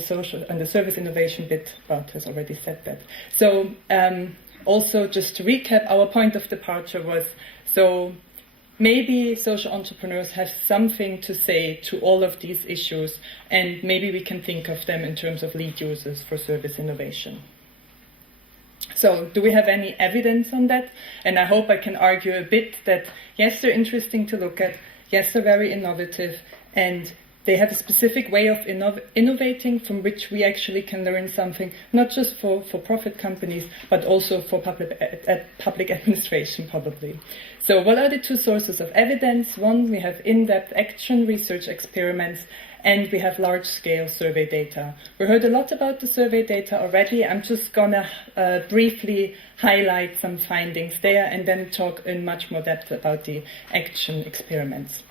social and the service innovation bit, Bart has already said that. So also just to recap, our point of departure was, so maybe social entrepreneurs have something to say to all of these issues, and maybe we can think of them in terms of lead users for service innovation. So do we have any evidence on that? And I hope I can argue a bit that yes, they're interesting to look at, yes, they're very innovative, and they have a specific way of innovating from which we actually can learn something, not just for profit companies, but also for public administration, probably. So what are the two sources of evidence? One, we have in-depth action research experiments, and we have large-scale survey data. We heard a lot about the survey data already. I'm just going to briefly highlight some findings there and then talk in much more depth about the action experiments.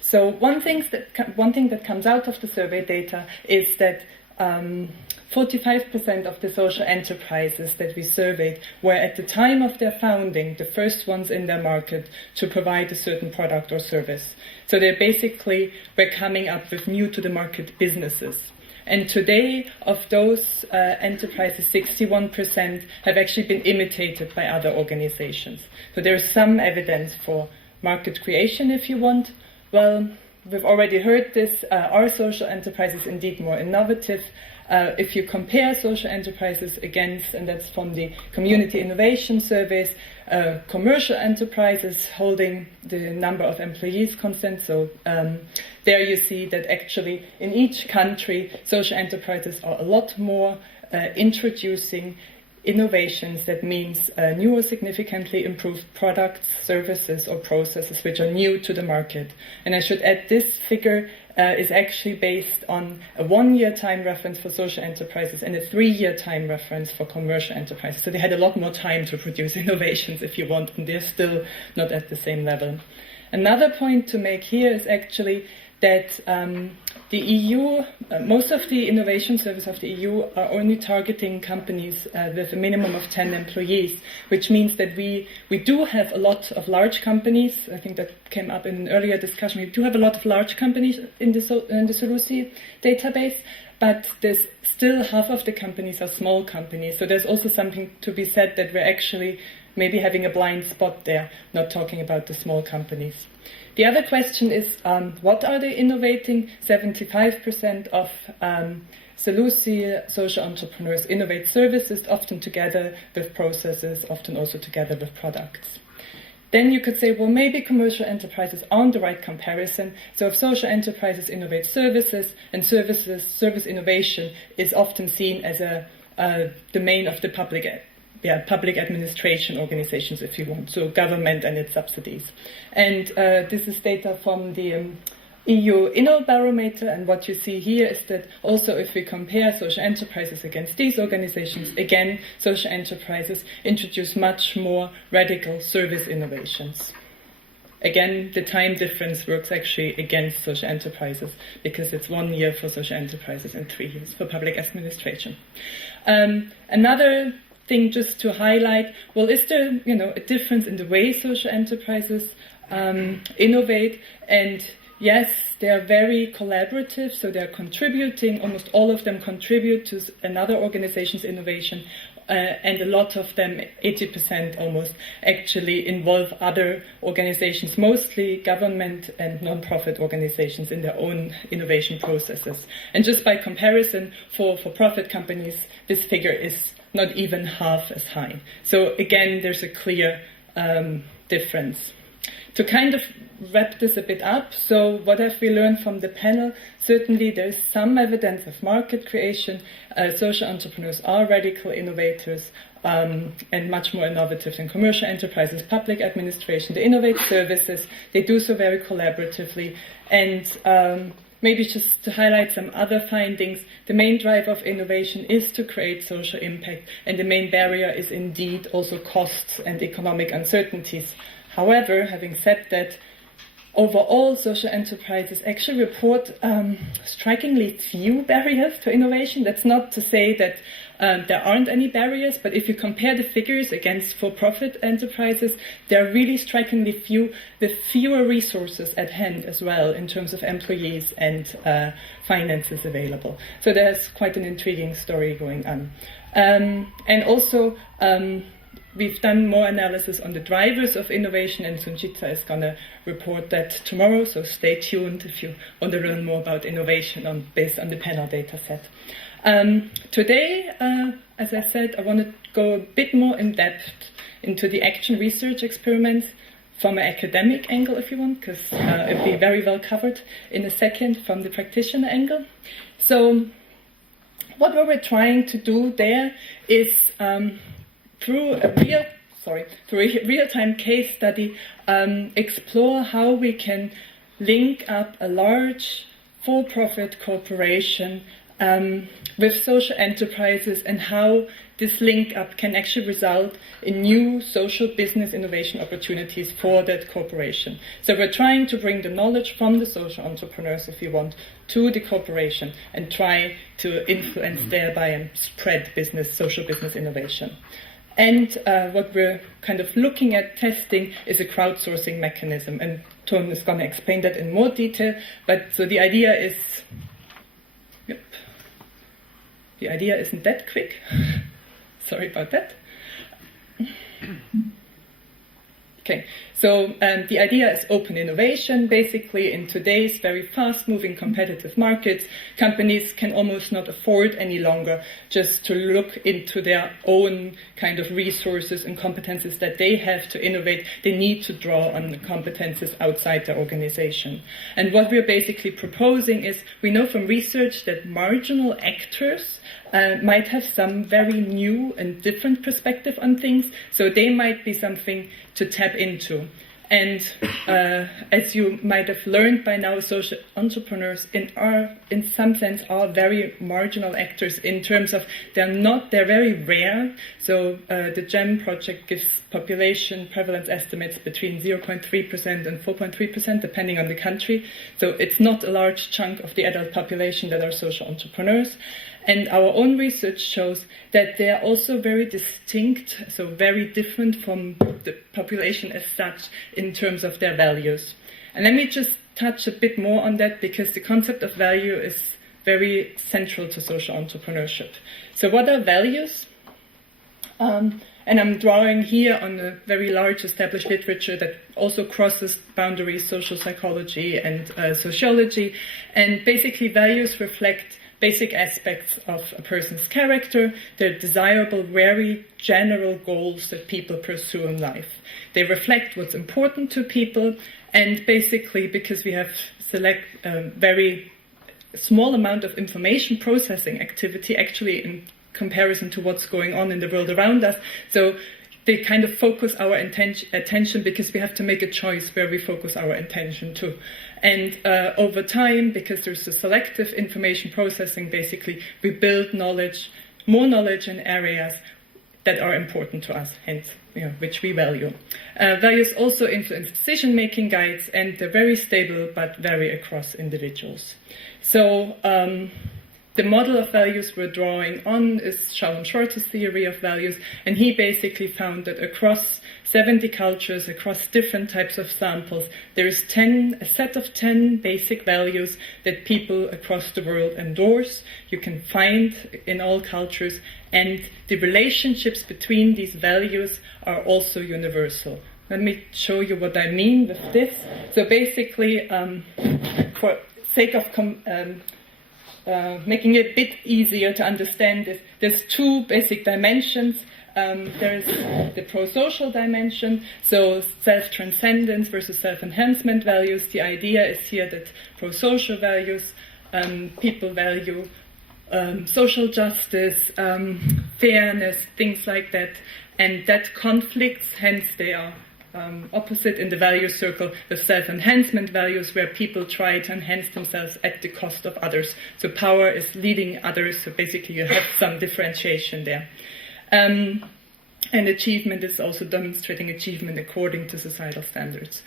So one thing that comes out of the survey data is that 45% of the social enterprises that we surveyed were at the time of their founding the first ones in their market to provide a certain product or service. So they basically were coming up with new to the market businesses. And today, of those enterprises, 61% have actually been imitated by other organizations. So there's some evidence for market creation, if you want. Well, we've already heard this. Are social enterprises indeed more innovative? If you compare social enterprises against, and that's from the community innovation surveys, commercial enterprises holding the number of employees constant. So there you see that actually in each country, social enterprises are a lot more introducing innovations. That means new or significantly improved products, services, or processes which are new to the market. And I should add, this figure is actually based on a 1-year time reference for social enterprises and a 3-year time reference for commercial enterprises. So they had a lot more time to produce innovations, if you want, and they're still not at the same level. Another point to make here is actually that the EU, most of the innovation service of the EU are only targeting companies with a minimum of 10 employees, which means that we do have a lot of large companies. I think that came up in an earlier discussion. We do have a lot of large companies in the SELUSI database, but there's still half of the companies are small companies. So there's also something to be said that we're actually maybe having a blind spot there, not talking about the small companies. The other question is, what are they innovating? 75% of SELUSI social entrepreneurs innovate services, often together with processes, often also together with products. Then you could say, well, maybe commercial enterprises aren't the right comparison. So if social enterprises innovate services, and service innovation is often seen as a domain of the public administration organizations, if you want, so government and its subsidies. And this is data from the EU InnoBarometer, and what you see here is that also if we compare social enterprises against these organizations, again, social enterprises introduce much more radical service innovations. Again, the time difference works actually against social enterprises because it's 1 year for social enterprises and 3 years for public administration. Another thing just to highlight, well, is there a difference in the way social enterprises innovate? And yes, they are very collaborative, so they're contributing, almost all of them contribute to another organization's innovation, and a lot of them, 80% almost, actually involve other organizations, mostly government and non-profit organizations in their own innovation processes. And just by comparison, for profit companies, this figure is not even half as high. So again, there's a clear difference. To kind of wrap this a bit up, so what have we learned from the panel? Certainly there's some evidence of market creation. Social entrepreneurs are radical innovators and much more innovative than commercial enterprises, public administration. They innovate services. They do so very collaboratively. And maybe just to highlight some other findings, the main driver of innovation is to create social impact, and the main barrier is indeed also costs and economic uncertainties. However, having said that, overall, social enterprises actually report strikingly few barriers to innovation. That's not to say that there aren't any barriers, but if you compare the figures against for-profit enterprises, there are really strikingly few, with fewer resources at hand as well in terms of employees and finances available. So there's quite an intriguing story going on. And also, we've done more analysis on the drivers of innovation, and Sunjita is going to report that tomorrow, so stay tuned if you want to learn more about innovation based on the panel data set. Today, as I said, I want to go a bit more in depth into the action research experiments from an academic angle, if you want, because it'll be very well covered in a second from the practitioner angle. So what we were trying to do there is through a real-time case study, explore how we can link up a large for-profit corporation with social enterprises, and how this link-up can actually result in new social business innovation opportunities for that corporation. So we're trying to bring the knowledge from the social entrepreneurs, if you want, to the corporation and try to influence thereby and spread social business innovation. And what we're kind of looking at testing is a crowdsourcing mechanism. And Tom is going to explain that in more detail. But so the idea is, the idea isn't that quick. Sorry about that. Okay, so the idea is open innovation. Basically, in today's very fast-moving competitive markets, companies can almost not afford any longer just to look into their own kind of resources and competences that they have to innovate. They need to draw on the competences outside their organization. And what we're basically proposing is, we know from research that marginal actors might have some very new and different perspective on things, so they might be something to tap into. And as you might have learned by now, social entrepreneurs in some sense are very marginal actors in terms of they're very rare. So the GEM project gives population prevalence estimates between 0.3% and 4.3%, depending on the country. So it's not a large chunk of the adult population that are social entrepreneurs. And our own research shows that they are also very distinct, so very different from the population as such in terms of their values. And let me just touch a bit more on that, because the concept of value is very central to social entrepreneurship. So what are values? And I'm drawing here on a very large established literature that also crosses boundaries, social psychology and sociology. And basically values reflect basic aspects of a person's character. They're desirable, very general goals that people pursue in life. They reflect what's important to people, and basically, because we have very small amount of information processing activity, actually in comparison to what's going on in the world around us, so they kind of focus our attention, because we have to make a choice where we focus our attention to. And over time, because there's a selective information processing, basically, we build more knowledge in areas that are important to us, hence, which we value. Values also influence decision-making guides, and they're very stable but vary across individuals. So the model of values we're drawing on is Sharon Shorter's theory of values, and he basically found that across 70 cultures, across different types of samples, there is a set of 10 basic values that people across the world endorse. You can find in all cultures, and the relationships between these values are also universal. Let me show you what I mean with this. So basically, for sake of making it a bit easier to understand this, there's two basic dimensions. There's the prosocial dimension, so self-transcendence versus self-enhancement values. The idea is here that prosocial values, people value social justice, fairness, things like that, and that conflicts, hence they are opposite in the value circle, the self-enhancement values, where people try to enhance themselves at the cost of others. So power is leading others, so basically you have some differentiation there. And achievement is also demonstrating achievement according to societal standards.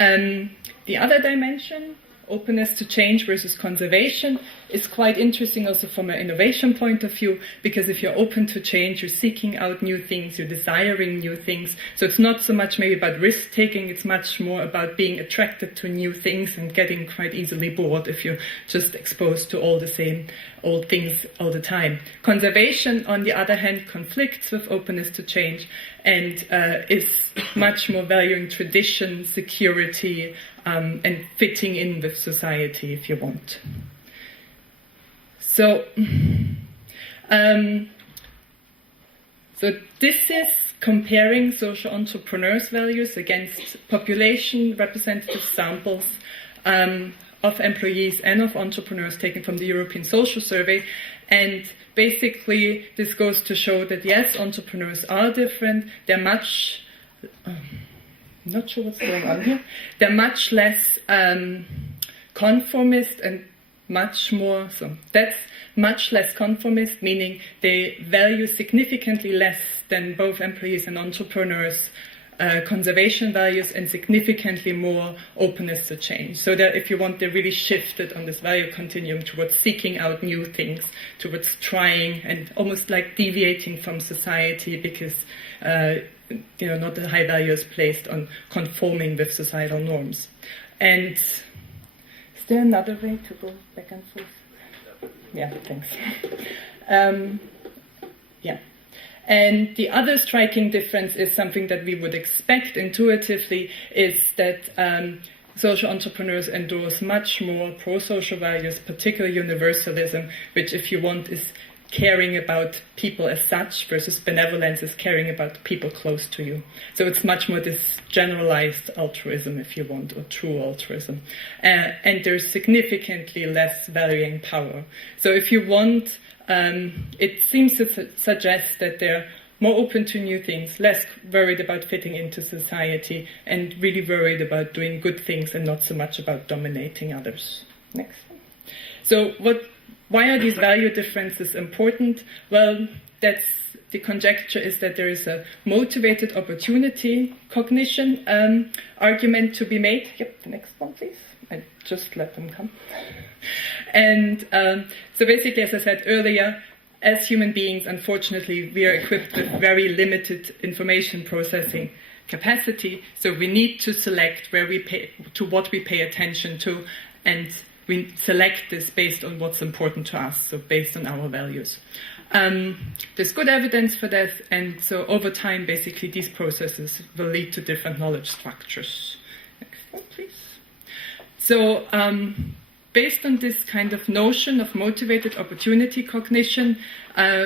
The other dimension, openness to change versus conservation, is quite interesting also from an innovation point of view, because if you're open to change, you're seeking out new things, you're desiring new things. So it's not so much maybe about risk-taking, it's much more about being attracted to new things and getting quite easily bored if you're just exposed to all the same old things all the time. Conservation, on the other hand, conflicts with openness to change and is much more valuing tradition, security, and fitting in with society, if you want. So, so this is comparing social entrepreneurs' values against population representative samples of employees and of entrepreneurs taken from the European Social Survey. And basically, this goes to show that yes, entrepreneurs are different. They're much, not sure what's going on here. They're much less conformist and much more, so that's much less conformist, meaning they value significantly less than both employees and entrepreneurs conservation values and significantly more openness to change. So that if you want, they really shifted on this value continuum towards seeking out new things, towards trying and almost like deviating from society because not a high value is placed on conforming with societal norms. And is there another way to go back and forth? Yeah, thanks. Yeah. And the other striking difference is something that we would expect intuitively is that social entrepreneurs endorse much more pro-social values, particularly universalism, which, if you want, is caring about people as such versus benevolence is caring about people close to you. So it's much more this generalized altruism, if you want, or true altruism. And there's significantly less valuing power. So if you want, it seems to suggest that they're more open to new things, less worried about fitting into society, and really worried about doing good things and not so much about dominating others. Next. So why are these value differences important? Well, that's the conjecture is that there is a motivated opportunity cognition argument to be made. Yep, the next one, please. I just let them come. And so basically, as I said earlier, as human beings, unfortunately, we are equipped with very limited information processing capacity. So we need to select what we pay attention to, and we select this based on what's important to us, so based on our values. There's good evidence for that, and so over time, basically, these processes will lead to different knowledge structures. Next one, please. So, based on this kind of notion of motivated opportunity cognition,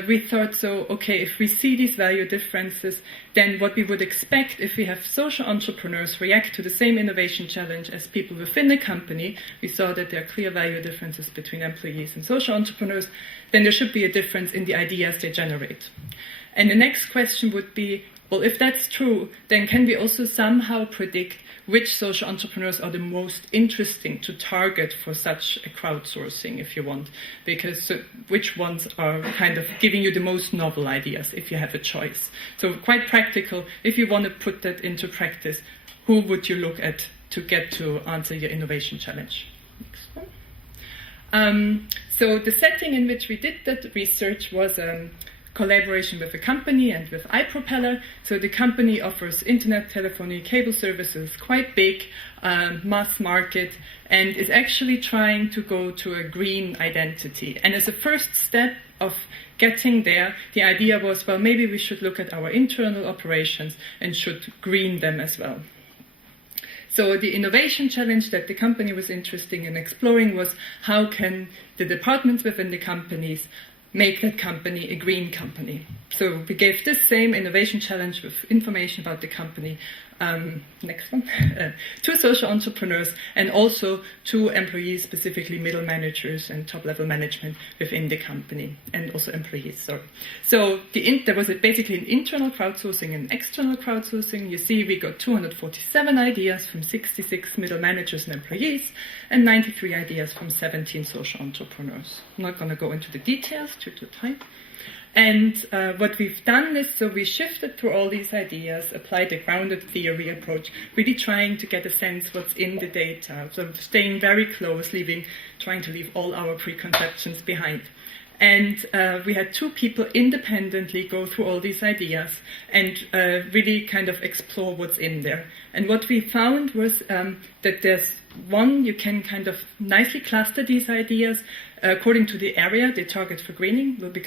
we thought, okay, if we see these value differences, then what we would expect if we have social entrepreneurs react to the same innovation challenge as people within the company, we saw that there are clear value differences between employees and social entrepreneurs, then there should be a difference in the ideas they generate. And the next question would be, well, if that's true, then can we also somehow predict which social entrepreneurs are the most interesting to target for such a crowdsourcing, if you want? Because which ones are kind of giving you the most novel ideas, if you have a choice? So quite practical, if you want to put that into practice, who would you look at to get to answer your innovation challenge? Next one. So the setting in which we did that research was collaboration with a company and with iPropeller. So the company offers internet, telephony, cable services, quite big, mass market, and is actually trying to go to a green identity. And as a first step of getting there, the idea was, well, maybe we should look at our internal operations and should green them as well. So the innovation challenge that the company was interested in exploring was how can the departments within the companies make that company a green company. So we gave this same innovation challenge with information about the company, next one, to social entrepreneurs and also to employees, specifically middle managers and top-level management within the company, and also employees, sorry. So there was basically an internal crowdsourcing and external crowdsourcing. You see we got 247 ideas from 66 middle managers and employees and 93 ideas from 17 social entrepreneurs. I'm not going to go into the details due to time. And what we've done is, so we shifted through all these ideas, applied a grounded theory approach, really trying to get a sense what's in the data, so staying very close, trying to leave all our preconceptions behind. And we had 2 people independently go through all these ideas and really kind of explore what's in there. And what we found was that there's one, you can kind of nicely cluster these ideas according to the area they target for greening, will become